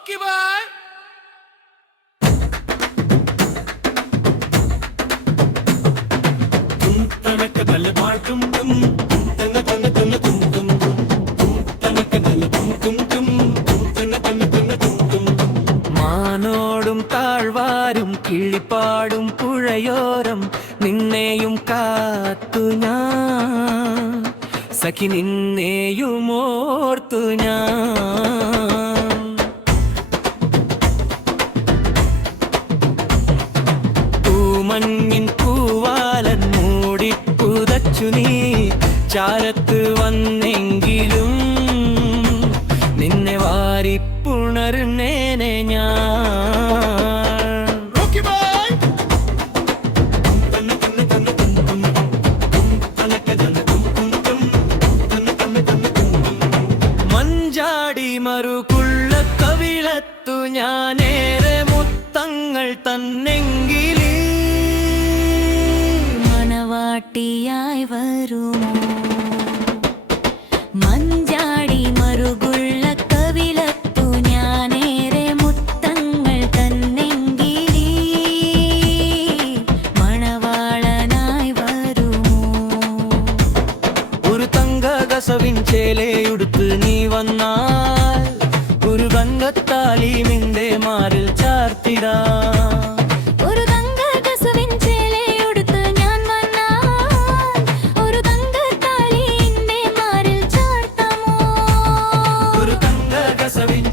Okay bye. തനക്ക് നല്ല പാട്ടും തന്ന തന്ന തന്ന തും തും തും തനക്ക് നല്ല തും തും തും തന്ന തന്ന തന്ന തും തും മാനോടും താഴ്വാരും കിളിപ്പാടും പുഴയോരം നിന്നെയും കാത്തു ഞാൻ സഖി നിന്നെയും ഓർത്തു ഞാൻ പൂമഞ്ഞിൻ പൂവാലൻ മൂടി പുതച്ചു നീ ചാരത്ത് വന്നെങ്കിലും നിന്നെ വാരിപ്പുണർന്നേനെ ഞാൻ. മഞ്ചാടി മറുകുള്ള കവിളത്തു ഞാനേറെ മുത്തങ്ങൾ തന്നെങ്കിലേ മണവാട്ടിയായി വരുമോ മഞ്ചാടി മറുകുള്ള കവിളത്തു ഞാനേറെ മുത്തങ്ങൾ തന്നെങ്കിലേ മണവാളനായി വരുമോ. ഒരു തങ്ക കസവിൻ ചേലയുടുത്ത് നീ വന്നാൽ ഒരു തങ്കത്താലി നിന്റെ മാറിൽ ചാർത്തിടാം. ഒരു തങ്കകസവിൻ ചേലയുടുത്ത് ഞാൻ വന്നാൽ ഒരു തങ്കത്താലി എന്റെ മാറിൽ ചാർത്താമോ. ഒരു തങ്ക കസവിൻ